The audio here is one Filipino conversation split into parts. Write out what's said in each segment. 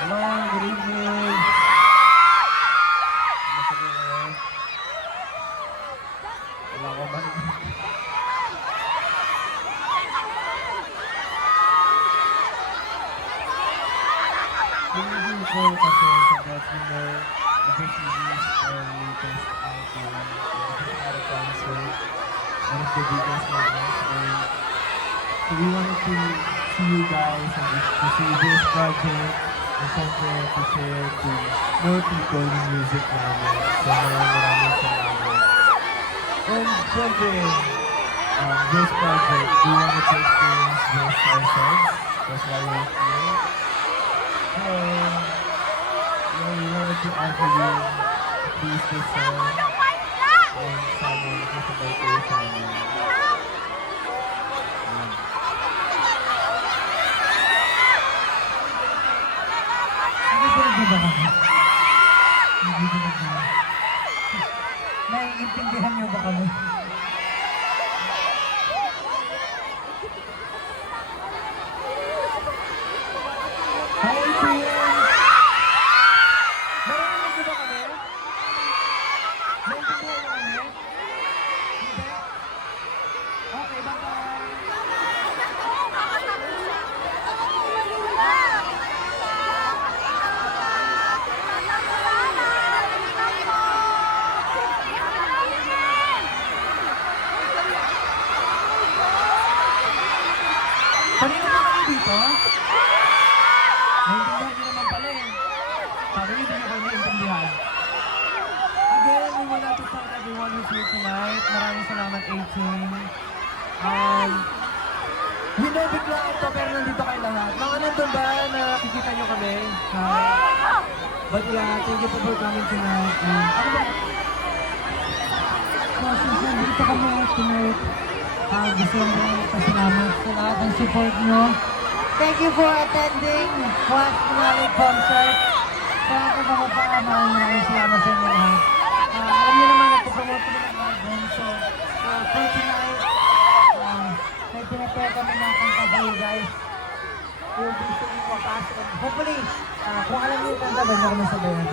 Hello, good evening. Kamusta po kayo? Wala ko ba? Hindi po kasi sa that you know, the series or latest album, our concert, one of the biggest moments. And so we wanted to see you guys and to see this project and syempre to share to more people yung music namin. So maraming salamat. And syempre, this project, we wanted to experience this ourselves. That's why we're here. And we wanted to offer you please this song. And sana nakasabay kayo sa amin. Ayan. Hindi ba kami? Hindi ba kami? Naiintindihan niyo ba kami? Hi, Queen! Narinig niyo ba kami? Naiintindihan niyo kami? Hindi? Okay, bye-bye! Kanina ba kayo dito? Naiintindihan niyo naman pala eh. Sabi niyo, hindi niyo kayo naiintindihan. Again, we would like to thank everyone who's here tonight. Maraming salamat, 18. We know bigla ito, pero nandito kayo lahat. Mga nandun ba, nakikita niyo kami? But yeah, thank you for coming tonight. Ano ba? So, since nandito kami tonight, gusto lang pasalamat sa lahat ng support nyo. Thank you for attending Juan's Finale Concert. Sa ating mga maraming salamat sa inyo lahat. Alam niyo naman, nagpo-promote kami ng album. So, for tonight, may pinapaya kami na kanta for you guys. We'll be singing wakas. And hopefully, kung alam niyo yung kanta, ba niyo kami sabayan.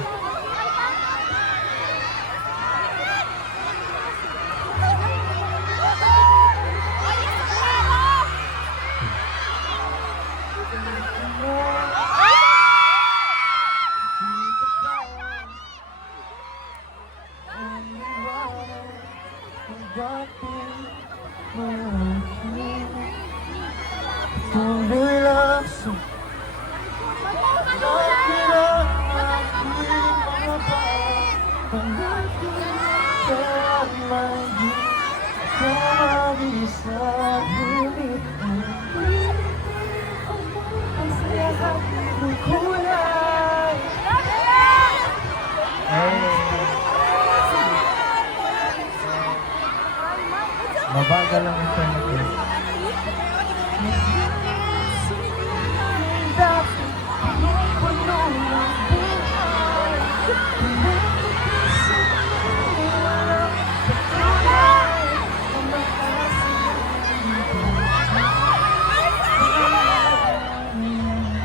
Mabagal lang internet yun.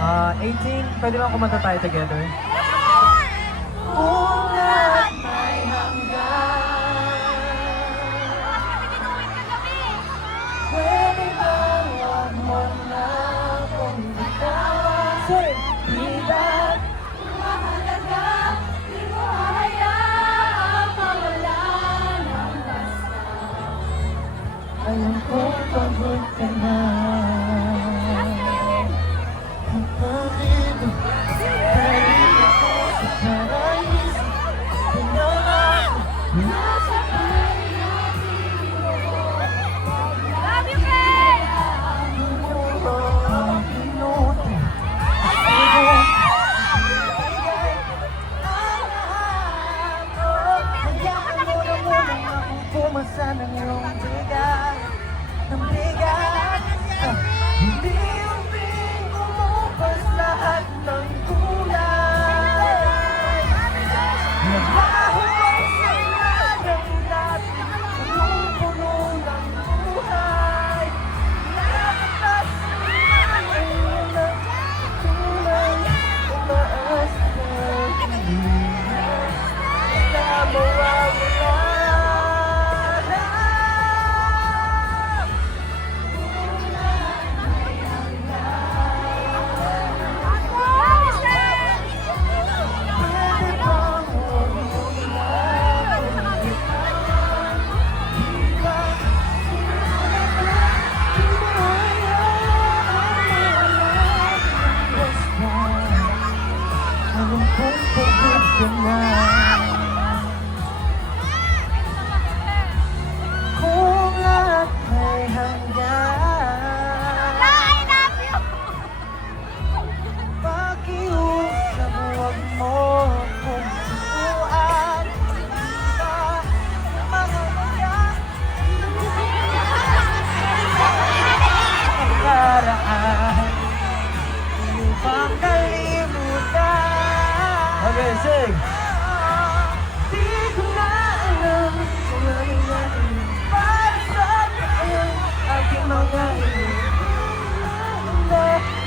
Ah, 18, pwede ba kumanta tayo together? Alam ko pagod ka na. Kapatid, kung pagod ka na. Kung lahat ay hanggan, pakiusap huwag mo kung susuan. Iba na mahalaga ang karaan, upang kalimutan. Okay, sing! Di ko na alam kung ano nga para sa'yo aking mga hindi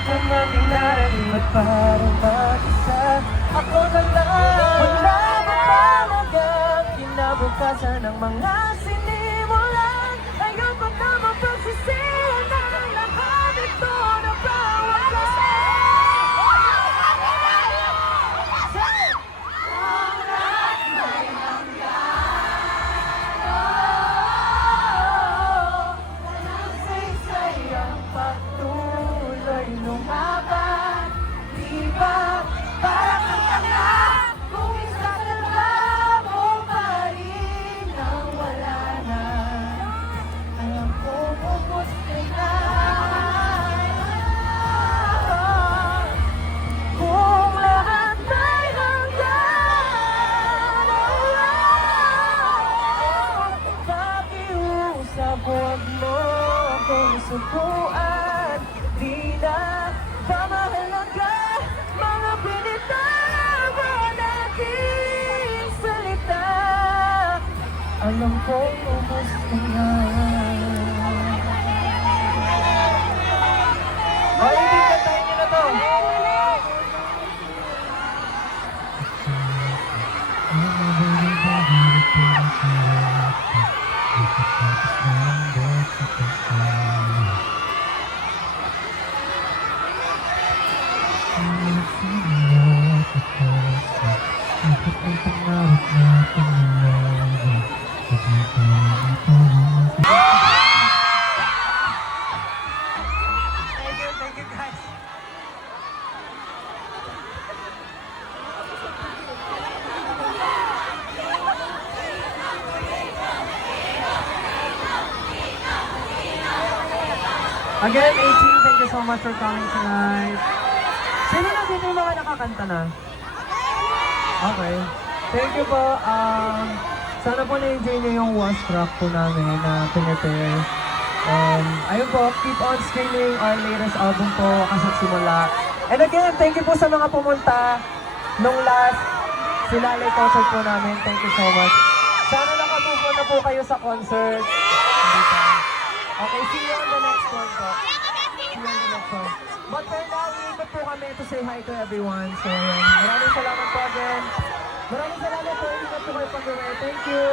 ang aming narating at parang mag-isa ako na lang. Wala ba talagang kinabukasan ng mga sinimulan? Ayoko na mapagsisihan ng lahat ito na bawat isa. Saysayang patuloy lumaban. Di ba parang ang tanga kung isa talaga mo pa rin ang wala na? Alam ko ubos ka na. Kung lahat ay hanggan, pakiusap huwag mo kung subuan. Di na ba mahalaga mga binitawan nating salita? Alam ko ubos ka na. Okay, hindi tayo nyo na to. Thank you guys. Again, 18, thank you so much for coming tonight. Sino na dito yung mga nakakanta na? Okay. Thank you po. Sana po na-enjoy niyo yung was track po namin na pinipare. Ayun po, keep on streaming our latest album po, Wakas Simula. And again, thank you po sa mga pumunta nung last Sinalay concert po namin. Thank you so much. Sana nakamove on na po kayo sa concert. Hindi pa. Okay, see you on the next one po. See you on the next one. But for now, iikot po kami to say hi to everyone. So, maraming salamat po again. Maraming salamat po. Ingat po kayo pag-uwi. Thank you.